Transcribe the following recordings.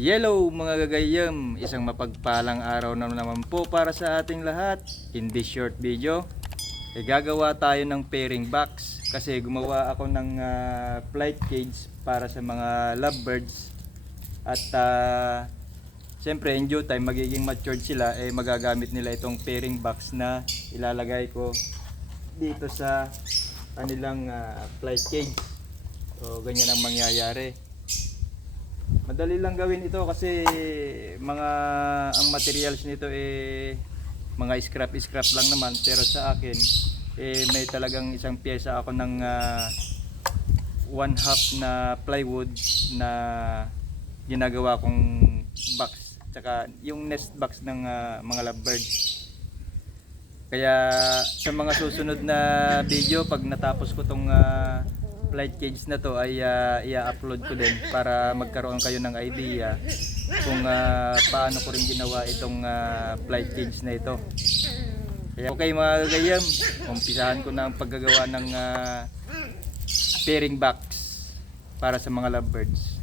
Hello mga gagayam, isang mapagpalang araw na naman po para sa ating lahat. In this short video, gagawa tayo ng pairing box kasi gumawa ako ng flight cage para sa mga lovebirds. At siyempre in due time magiging matured sila, magagamit nila itong pairing box na ilalagay ko dito sa kanilang flight cage. So ganyan ang mangyayari. Madali lang gawin ito kasi ang materials nito mga scrap lang naman, pero sa akin may talagang isang pyesa ako ng 1/2 na plywood na ginagawa kong box, tsaka yung nest box ng mga lovebird. Kaya sa mga susunod na video, pag natapos ko tong flight cage na to, ay i-upload ko din para magkaroon kayo ng idea kung paano ko rin ginawa itong flight cage na ito. Kaya okay mga gagayam, umpisahan ko na ang paggagawa ng pairing box para sa mga lovebirds.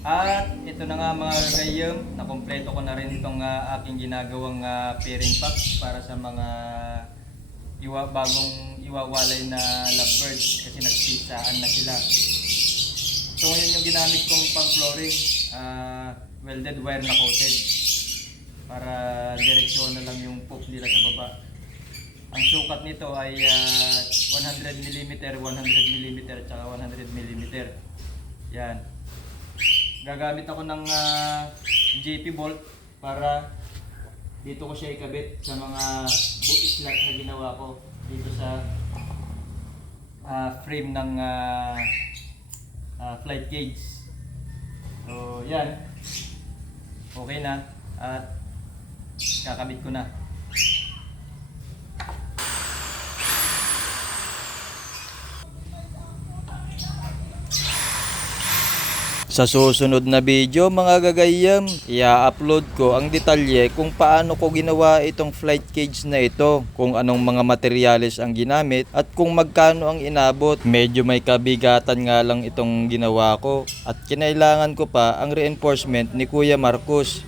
At ito na nga mga kagayam, nakompleto ko na rin itong aking ginagawang pairing box para sa mga bagong iwawalay na lovebirds kasi nagpisaan na sila. So ngayon yung ginamit kong pang flooring, welded wire na coated para direksyon na lang yung poop nila sa baba. Ang sukat nito ay 100mm, 100mm at saka 100mm. Yan. Gagamit ako ng JP bolt para dito ko siya ikabit sa mga slot na ginawa ko dito sa frame ng flight cage. So yan, okay na at kakabit ko na. Sa susunod na video mga gagayam, i-upload ko ang detalye kung paano ko ginawa itong flight cage na ito, kung anong mga materyales ang ginamit at kung magkano ang inabot. Medyo may kabigatan nga lang itong ginawa ko at kinailangan ko pa ang reinforcement ni Kuya Marcos.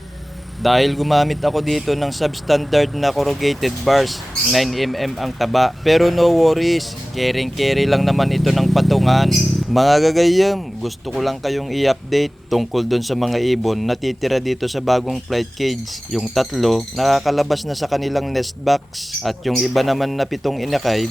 Dahil gumamit ako dito ng substandard na corrugated bars, 9mm ang taba. Pero no worries, carry lang naman ito ng patungan. Mga gagayam, gusto ko lang kayong i-update tungkol dun sa mga ibon na titira dito sa bagong flight cage. Yung 3, nakakalabas na sa kanilang nest box. At yung iba naman na 7 inakay,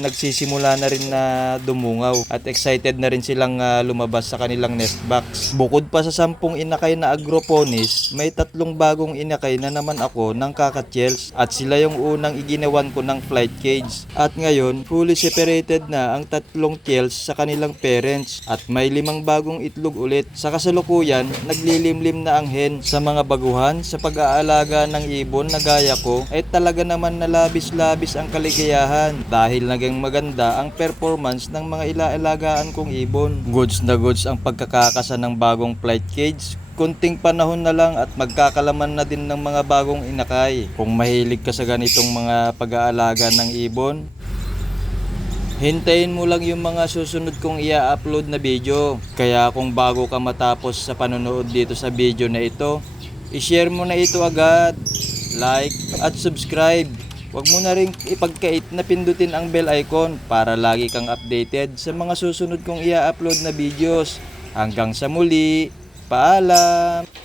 nagsisimula na rin na dumungaw. At excited na rin silang lumabas sa kanilang nest box. Bukod pa sa 10 inakay na agroponies, may 3 bagong inakay na naman ako ng kakachels. At sila yung unang iginawan ko ng flight cage. At ngayon, fully separated na ang 3 chels sa kanilang parents at may 5 bagong itlog ulit. Sa kasalukuyan, naglilimlim na ang hen. Sa mga baguhan sa pag-aalaga ng ibon na gaya ko, ay talaga naman na labis-labis ang kaligayahan dahil naging maganda ang performance ng mga ilaalagaan kong ibon. Goods na goods ang pagkakakasa ng bagong flight cage. Kunting panahon na lang at magkakalaman na din ng mga bagong inakay. Kung mahilig ka sa ganitong mga pag-aalaga ng ibon, hintayin mo lang yung mga susunod kong i-upload na video. Kaya kung bago ka matapos sa panonood dito sa video na ito, i-share mo na ito agad, like at subscribe. Huwag mo na rin ipagkait na pindutin ang bell icon para lagi kang updated sa mga susunod kong i-upload na videos. Hanggang sa muli, paalam!